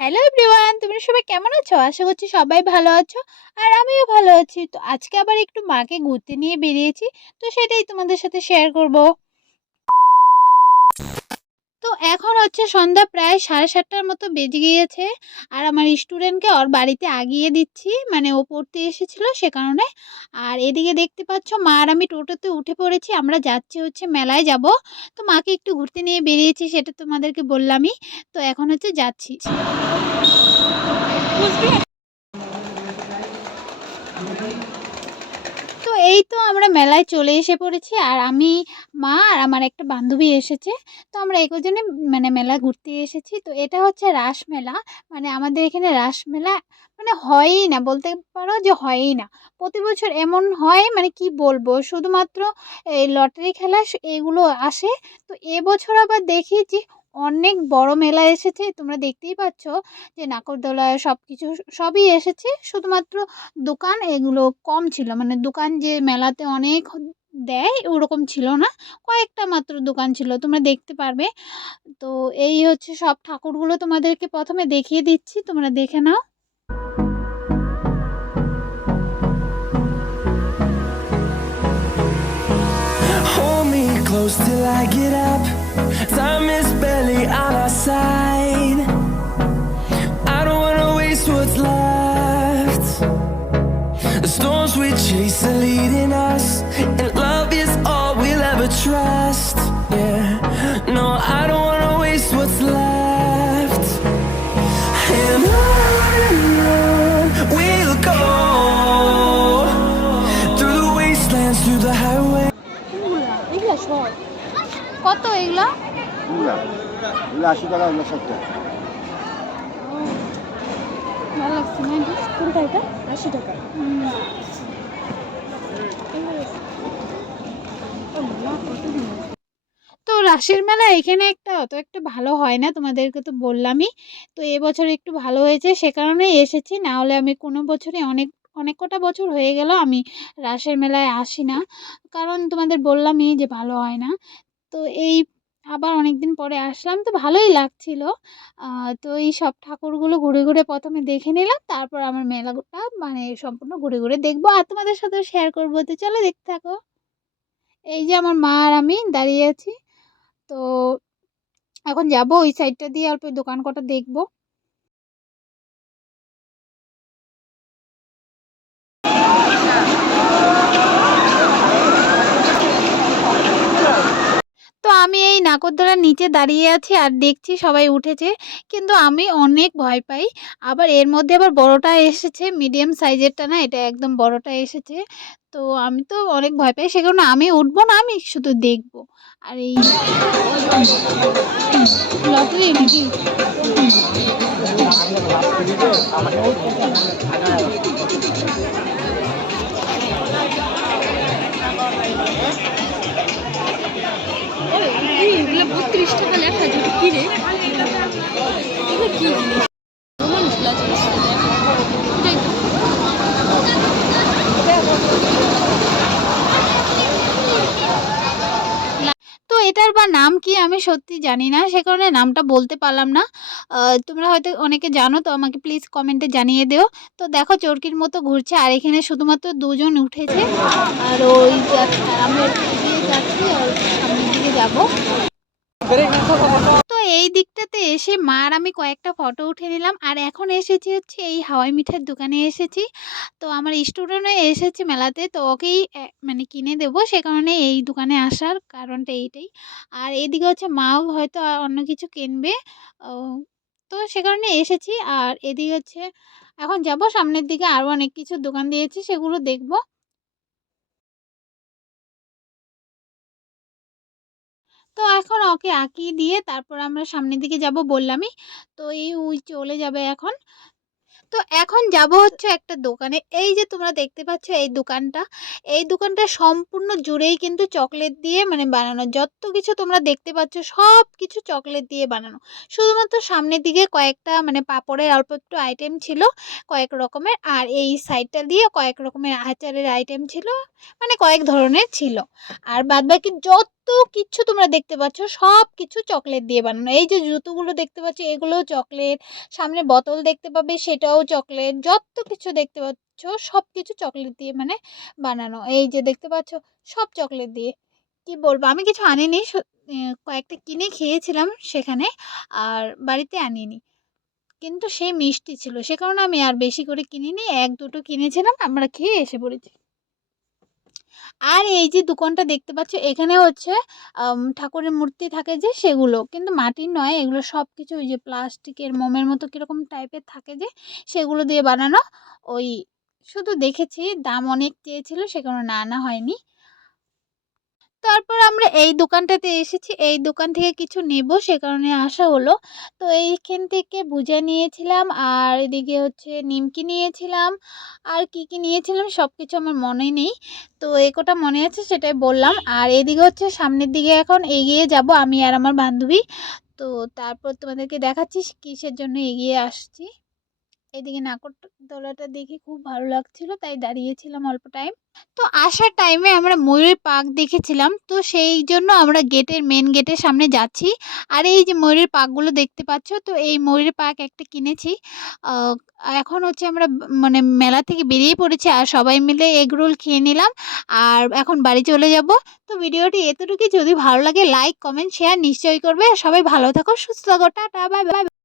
Hello everyone, তোমরা সবাই কেমন আছো? আশা করছি সবাই ভালো আছো আর আমিও ভালো আছি। তো আজকে আবার একটু মাকে ঘুরতে নিয়ে বেরিয়েছি, তো সেটাই তোমাদের সাথে শেয়ার করব। তো এখন হচ্ছে সন্ধ্যা প্রায় 7:30টার মতো বেজে গিয়েছে আর আমার স্টুডেন্টকে ওর বাড়িতে আগিয়ে দিচ্ছি, মানে ও পড়তে এসেছিল সে কারণে। আর এদিকে দেখতে পাচ্ছ মা আর আমি টোটোতে উঠে পড়েছি, আমরা যাচ্ছি হচ্ছে মেলায় যাব। তো মাকে একটু ঘুরতে নিয়ে বেরিয়েছি, সেটা তোমাদেরকে বললামই। তো এখন হচ্ছে যাচ্ছি। তো এই তো আমরা মেলায় চলে এসে পড়েছি আর আমি, মা আর আমার একটা বান্ধবী এসেছে। তো আমরা একজনে মানে মেলা ঘুরতে এসেছি। তো এটা হচ্ছে রাসমেলা, মানে আমাদের এখানে রাসমেলা মানে হয়ই না, বলতে পারো যে হয়ই না। প্রতি বছর এমন হয়, মানে কি বলবো, শুধুমাত্র এই লটারি খেলা এগুলো আসে। তো এবছর আবার দেখি যে অনেক বড় মেলা এসেছে, তোমরা দেখতেই পাচ্ছ যে নাগরদোলা সবকিছু সবই এসেছে। শুধুমাত্র দোকান এগুলো কম ছিল, মানে দোকান যে মেলাতে অনেক দেয় ওরকম ছিল না, কয়েকটা মাত্র দোকান ছিল, তোমরা দেখতে পারবে। তো এই হচ্ছে সব ঠাকুরগুলো তোমাদেরকে প্রথমে দেখিয়ে দিচ্ছি, তোমরা দেখে নাও। Hold me close till I get up. Time is barely on our side. I don't wanna waste what's left. The storms we chase are leading us, and love is all we'll ever trust. Yeah, no, I don't wanna waste what's left. And on we'll go, through the wastelands, through the highway. এগুলা সব কত? এগুলা এগুলা এগুলো 80 টাকা, এগুলো 70 টাকা। ভালো লাগছে না? কোনটা এটা? 80 টাকা। তো রাসের মেলা এখানে একটা অত একটা ভালো হয় না, তোমাদেরকে তো বললামই। তো এবছর একটু ভালো হয়েছে সে কারণেই এসেছি, না হলে আমি কোনো বছরই অনেক অনেক কটা বছর হয়ে গেল আমি রাসের মেলায় আসি না, কারণ তোমাদের বললামই যে ভালো হয় না। তো এই আবার অনেকদিন পরে আসলাম, তো ভালোই লাগছিল। তো এই সব ঠাকুরগুলো ঘুরে ঘুরে প্রথমে দেখে নিলাম, তারপর আমার মেলাটা মানে সম্পূর্ণ ঘুরে ঘুরে দেখবো আর তোমাদের সাথে শেয়ার করবো। তো চলো দেখতে থাকো। এই যে আমার মা আর আমি দাঁড়িয়ে আছি। তো এখন যাবো ওই সাইডটা দিয়ে, অল্প দোকান কটা দেখবো। তো আমি এই নাগরদোলার নিচে দাঁড়িয়ে আছি আর দেখছি সবাই উঠেছে, কিন্তু আমি অনেক ভয় পাই। আবার এর মধ্যে আবার বড়টা এসেছে, মিডিয়াম সাইজেরটা না, এটা একদম বড়টা এসেছে। তো আমি তো অনেক ভয় পাই, সে কারণে আমি উঠবো না, আমি শুধু দেখবো। আর এই লটারি নাকি? এগুলো 32 টাকা লেখা, যেটা কি রে? এগুলো কি জিনিস? এটাই তো। তো এটার বা নাম কি আমি সত্যি জানি না, সে কারণে নামটা বলতে পারলাম না। তোমরা হয়তো অনেকে জানো, তো আমাকে প্লিজ কমেন্টে জানিয়ে দিও। তো দেখো চরকির মতো ঘুরছে আর এখানে শুধুমাত্র দুজন উঠেছে। আর ওই যাচ্ছে, আমরা একটু এগিয়ে যাচ্ছি আর সামনের দিকে যাবো। তো এই দিকটাতে এসে মা আর আমি কয়েকটা ফটো উঠে নিলাম আর এখন এসেছি হচ্ছে এই হাওয়াই মিঠাইয়ের দোকানে এসেছি। তো আমার স্টুডেন্টও এসেছে মেলাতে, তো ওকেই মানে কিনে দেবো, সে কারণে এই দোকানে আসার কারণটা এইটাই। আর এদিকে হচ্ছে মাও হয়তো অন্য কিছু কিনবে। ও, তো সে কারণে এসেছি। আর এদিকে হচ্ছে এখন যাব সামনের দিকে, আরও অনেক কিছু দোকান দিয়েছে সেগুলো দেখবো। তো এখন ওকে আঁকিয়ে দিয়ে তারপর আমরা সামনের দিকে যাব বললামই। তো এই ওই চলে যাবে এখন। তো এখন যাব হচ্ছে একটা দোকানে, এই যে তোমরা দেখতে পাচ্ছ এই দোকানটা, এই দোকানটা সম্পূর্ণ জুড়েই কিন্তু চকলেট দিয়ে মানে বানানো, যত কিছু তোমরা দেখতে পাচ্ছ সব কিছু চকলেট দিয়ে বানানো। শুধুমাত্র সামনের দিকে কয়েকটা মানে পাপড়ের অল্প একটু আইটেম ছিল কয়েক রকমের, আর এই সাইডটা দিয়ে কয়েক রকমের আচারের আইটেম ছিল, মানে কয়েক ধরনের ছিল। আর বাদবাকি যত কিছু তোমরা দেখতে পাচ্ছ সব কিছু চকলেট দিয়ে বানানো। এই যে জুতোগুলো দেখতে পাচ্ছ এগুলোও চকলেট, সামনে বোতল দেখতে পাবে সেটাও চকলেট, যত কিছু দেখতে পাচ্ছ সব কিছু চকলেট দিয়ে মানে বানানো। এই যে দেখতে পাচ্ছ সব চকলেট দিয়ে। কি বলবো, আমি কিছু আনিনি, কয়েকটা কিনে খেয়েছিলাম সেখানে, আর বাড়িতে আনিনি। কিন্তু সেই মিষ্টি ছিল, সে কারণে আমি আর বেশি করে কিনিনি, ১-২টো কিনেছিলাম, আমরা খেয়ে এসে পড়েছি। আর এই যে দোকানটা দেখতে পাচ্ছ এখানে হচ্ছে ঠাকুরের মূর্তি থাকে যে সেগুলো কিন্তু মাটির নয়, এগুলো সব কিছু ওই যে প্লাস্টিকের মোমের মতো কীরকম টাইপের থাকে যে সেগুলো দিয়ে বানানো। ওই শুধু দেখেছি, দাম অনেক চেয়েছিল সে কারণে না আনা হয়নি। তারপর আমরা এই দোকানটাতে এসেছি, এই দোকান থেকে কিছু নেব সে কারণে আসা হলো। তো এইখান থেকে ভুজা নিয়েছিলাম, আর এদিকে হচ্ছে নিমকি নিয়েছিলাম, আর কি, কি নিয়েছিলাম সব কিছু আমার মনে নেই। তো এই কটা মনে আছে সেটাই বললাম। আর এদিকে হচ্ছে সামনের দিকে এখন এগিয়ে যাব আমি আর আমার বান্ধবী। তো তারপর তোমাদেরকে দেখাচ্ছি কিসের জন্য এগিয়ে আসছি। এদিকে নাগরদোলাটা দেখে খুব ভালো লাগছিল তাই দাঁড়িয়েছিলাম অল্প টাইম। তো আসার টাইমে আমরা ময়ূরের পাক দেখেছিলাম, তো সেই জন্য আমরা মেন গেটের সামনে যাচ্ছি। আর এই যে ময়ূরের পাকগুলো দেখতে পাচ্ছ, তো এই ময়ূরের পাক একটা কিনেছি। আহ, এখন হচ্ছে আমরা মানে মেলা থেকে বেরিয়ে পড়েছি আর সবাই মিলে এগ রোল খেয়ে নিলাম, আর এখন বাড়ি চলে যাব। তো ভিডিওটি এতটুকুই, যদি ভালো লাগে লাইক কমেন্ট শেয়ার নিশ্চয়ই করবে। সবাই ভালো থাকো, সুস্থ থাকো, টাটা, বাই বাই।